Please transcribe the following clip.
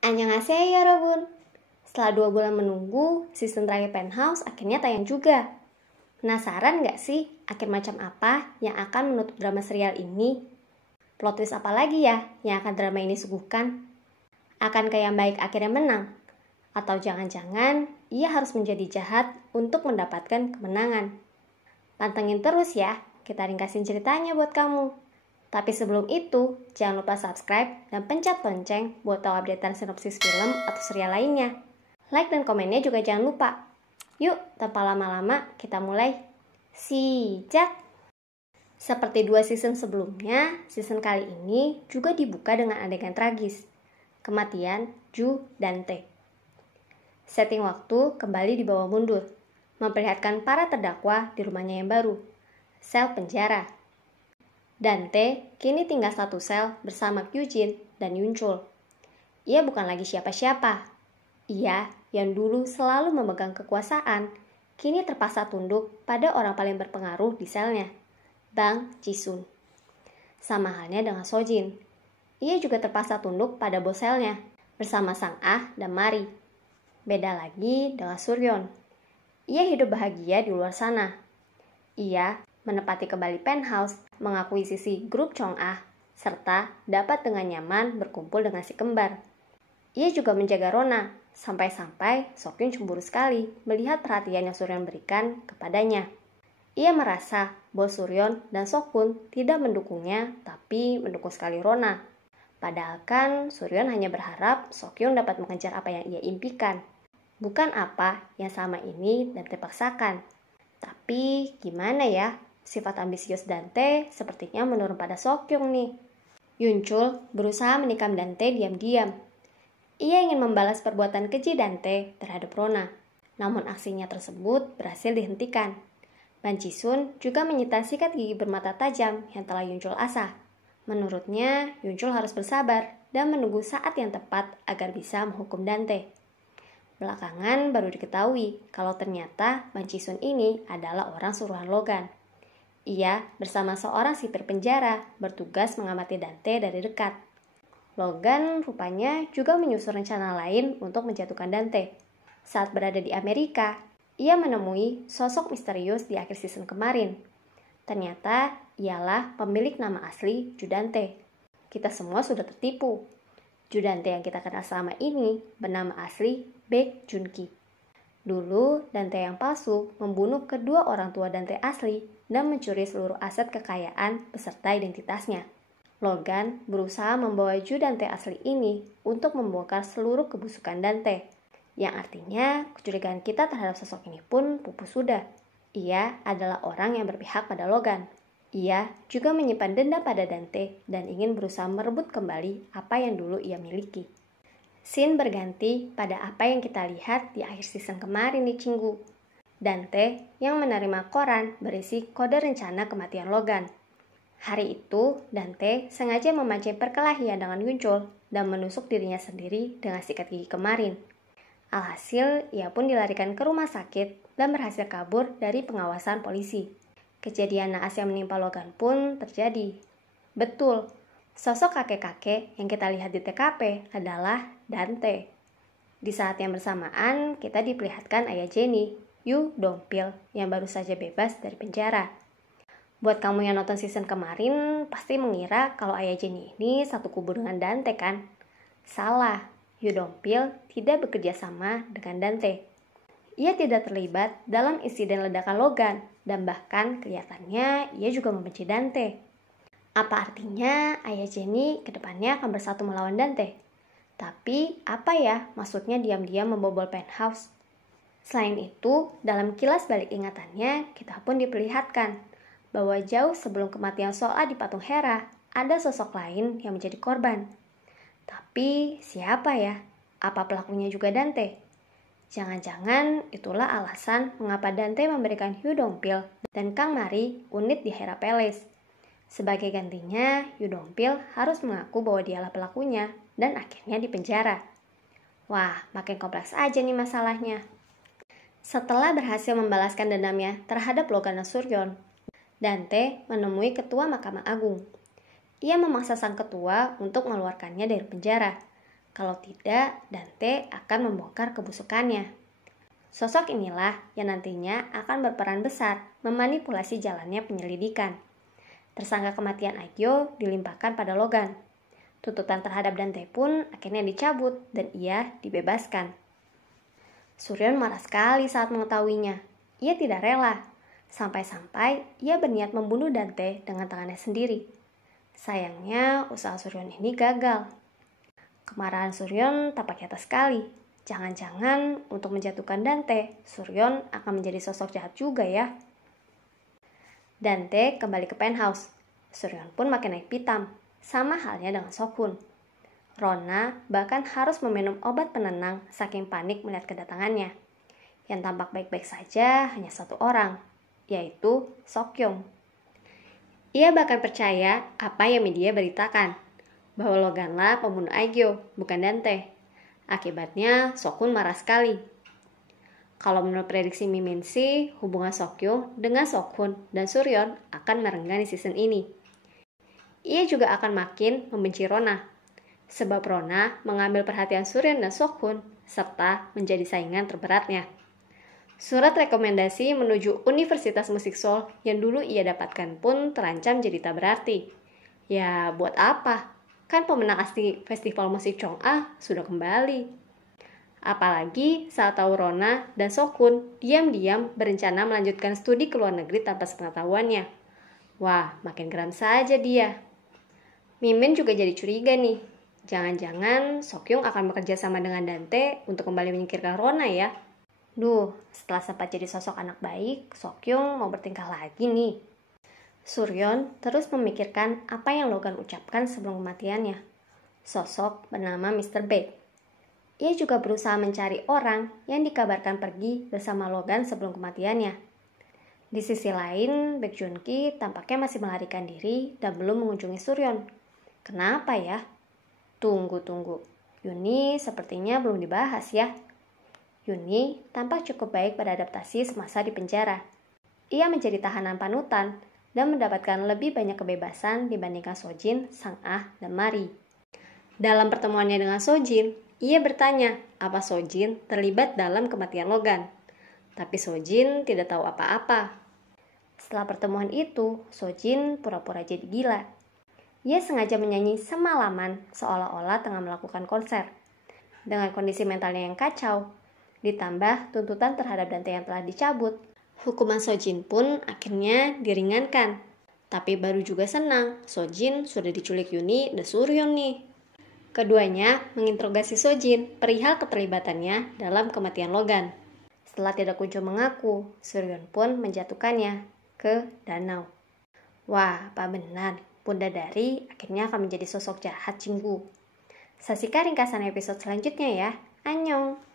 Annyeonghaseyo 여러분. Setelah 2 bulan menunggu, season terakhir Penthouse akhirnya tayang juga. Penasaran nggak sih akhir macam apa yang akan menutup drama serial ini? Plot twist apa lagi ya yang akan drama ini suguhkan? Akankah yang baik akhirnya menang? Atau jangan-jangan ia harus menjadi jahat untuk mendapatkan kemenangan? Pantengin terus ya, kita ringkasin ceritanya buat kamu. Tapi sebelum itu, jangan lupa subscribe dan pencet lonceng buat tahu updatean sinopsis film atau serial lainnya. Like dan komennya juga jangan lupa. Yuk, tanpa lama-lama kita mulai. Sijak! Seperti 2 season sebelumnya, season kali ini juga dibuka dengan adegan tragis. Kematian Ju dan Tae. Setting waktu kembali dibawa mundur, memperlihatkan para terdakwa di rumahnya yang baru, sel penjara. Dante kini tinggal satu sel bersama Kyujin dan Yunchul. Ia bukan lagi siapa-siapa. Ia yang dulu selalu memegang kekuasaan, kini terpaksa tunduk pada orang paling berpengaruh di selnya, Bang Ji-sun. Sama halnya dengan Sojin. Ia juga terpaksa tunduk pada bos selnya, bersama Sang Ah dan Mari. Beda lagi dengan Suryon. Ia hidup bahagia di luar sana. Ia menepati kembali Penthouse, mengakui sisi grup Chong Ah, serta dapat dengan nyaman berkumpul dengan si kembar. Ia juga menjaga Rona, sampai-sampai Sokyun cemburu sekali melihat perhatian yang Suryon berikan kepadanya. Ia merasa bahwa Suryon dan Sokun tidak mendukungnya, tapi mendukung sekali Rona. Padahal kan Suryon hanya berharap Sokyun dapat mengejar apa yang ia impikan, bukan apa yang sama ini dan dipaksakan. Tapi gimana ya? Sifat ambisius Dante sepertinya menurun pada Sokyung nih. Yunchul berusaha menikam Dante diam-diam. Ia ingin membalas perbuatan keji Dante terhadap Rona. Namun aksinya tersebut berhasil dihentikan. Ban Ji-sun juga menyita sikat gigi bermata tajam yang telah Yunchul asah. Menurutnya, Yunchul harus bersabar dan menunggu saat yang tepat agar bisa menghukum Dante. Belakangan baru diketahui kalau ternyata Ban Ji-sun ini adalah orang suruhan Logan. Ia bersama seorang sipir penjara bertugas mengamati Dante dari dekat. Logan rupanya juga menyusun rencana lain untuk menjatuhkan Dante. Saat berada di Amerika, ia menemui sosok misterius di akhir season kemarin. Ternyata ialah pemilik nama asli Ju Dante. Kita semua sudah tertipu. Ju Dante yang kita kenal selama ini bernama asli Baek Junki. Dulu, Dante yang palsu membunuh kedua orang tua Dante asli dan mencuri seluruh aset kekayaan beserta identitasnya. Logan berusaha membawa Ju Dante asli ini untuk membongkar seluruh kebusukan Dante, yang artinya kecurigaan kita terhadap sosok ini pun pupus sudah. Ia adalah orang yang berpihak pada Logan. Ia juga menyimpan dendam pada Dante dan ingin berusaha merebut kembali apa yang dulu ia miliki. Scene berganti pada apa yang kita lihat di akhir season kemarin di Cinggu. Dante yang menerima koran berisi kode rencana kematian Logan. Hari itu, Dante sengaja memancing perkelahian dengan Yunchul dan menusuk dirinya sendiri dengan sikat gigi kemarin. Alhasil, ia pun dilarikan ke rumah sakit dan berhasil kabur dari pengawasan polisi. Kejadian naas yang menimpa Logan pun terjadi. Betul, sosok kakek-kakek yang kita lihat di TKP adalah Dante. Di saat yang bersamaan, kita diperlihatkan ayah Jenny, Yu Dong-pil, yang baru saja bebas dari penjara. Buat kamu yang nonton season kemarin, pasti mengira kalau ayah Jenny ini satu kubu dengan Dante kan? Salah, Yu Dong-pil tidak bekerja sama dengan Dante. Ia tidak terlibat dalam insiden ledakan Logan, dan bahkan kelihatannya ia juga membenci Dante. Apa artinya ayah Jenny kedepannya akan bersatu melawan Dante? Tapi apa ya maksudnya diam-diam membobol Penthouse? Selain itu, dalam kilas balik ingatannya, kita pun diperlihatkan bahwa jauh sebelum kematian Soa di patung Hera, ada sosok lain yang menjadi korban. Tapi siapa ya? Apa pelakunya juga Dante? Jangan-jangan itulah alasan mengapa Dante memberikan Yu Dong-pil dan Kang Mari unit di Hera Palace. Sebagai gantinya, Yu Dong-pil harus mengaku bahwa dialah pelakunya dan akhirnya dipenjara. Wah, makin kompleks aja nih masalahnya. Setelah berhasil membalaskan dendamnya terhadap Logan dan Suryon, Dante menemui ketua Mahkamah Agung. Ia memaksa sang ketua untuk mengeluarkannya dari penjara. Kalau tidak, Dante akan membongkar kebusukannya. Sosok inilah yang nantinya akan berperan besar memanipulasi jalannya penyelidikan. Tersangka kematian Akio dilimpahkan pada Logan. Tuntutan terhadap Dante pun akhirnya dicabut dan ia dibebaskan. Suryon marah sekali saat mengetahuinya. Ia tidak rela, sampai-sampai ia berniat membunuh Dante dengan tangannya sendiri. Sayangnya usaha Suryon ini gagal. Kemarahan Suryon tampak nyata sekali. Jangan-jangan untuk menjatuhkan Dante, Suryon akan menjadi sosok jahat juga ya. Dante kembali ke penthouse. Suryon pun makin naik pitam, sama halnya dengan Sokhun. Rona bahkan harus meminum obat penenang saking panik melihat kedatangannya. Yang tampak baik-baik saja hanya satu orang, yaitu Sokyung. Ia bahkan percaya apa yang media beritakan, bahwa Loganlah pembunuh Aegyo, bukan Dante. Akibatnya, Sokhun marah sekali. Kalau menurut prediksi Mimin sih, hubungan Sokyung dengan Sokhun dan Suryon akan merenggang di season ini. Ia juga akan makin membenci Rona, sebab Rona mengambil perhatian Suryon dan Sokhun, serta menjadi saingan terberatnya. Surat rekomendasi menuju Universitas Musik Seoul yang dulu ia dapatkan pun terancam jadi tak berarti. Ya, buat apa? Kan pemenang asli Festival Musik Chong'a sudah kembali. Apalagi saat tahu Rona dan Sokhun diam-diam berencana melanjutkan studi ke luar negeri tanpa sepengetahuannya. Wah, makin geram saja dia. Mimin juga jadi curiga nih. Jangan-jangan Sokyung akan bekerja sama dengan Dante untuk kembali menyingkirkan Rona ya. Duh, setelah sempat jadi sosok anak baik, Sokyung mau bertingkah lagi nih. Suryon terus memikirkan apa yang Logan ucapkan sebelum kematiannya. Sosok bernama Mr. Baek. Ia juga berusaha mencari orang yang dikabarkan pergi bersama Logan sebelum kematiannya. Di sisi lain, Baek Joon-ki tampaknya masih melarikan diri dan belum mengunjungi Suryon. Kenapa ya? Tunggu. Yuni sepertinya belum dibahas ya. Yuni tampak cukup baik beradaptasi semasa di penjara. Ia menjadi tahanan panutan dan mendapatkan lebih banyak kebebasan dibandingkan Sojin, Sang-ah, dan Mari. Dalam pertemuannya dengan Sojin, ia bertanya apa Sojin terlibat dalam kematian Logan. Tapi Sojin tidak tahu apa-apa. Setelah pertemuan itu, Sojin pura-pura jadi gila. Ia sengaja menyanyi semalaman seolah-olah tengah melakukan konser. Dengan kondisi mentalnya yang kacau, ditambah tuntutan terhadap Dante yang telah dicabut, hukuman Sojin pun akhirnya diringankan. Tapi baru juga senang, Sojin sudah diculik Yuni dan Suryon nih. Keduanya menginterogasi Sojin perihal keterlibatannya dalam kematian Logan. Setelah tidak kunjung mengaku, Suryon pun menjatuhkannya ke danau. Wah, apa benar? Bunda Dari akhirnya akan menjadi sosok jahat Cinggu. Saksikan ringkasan episode selanjutnya ya. Annyeong!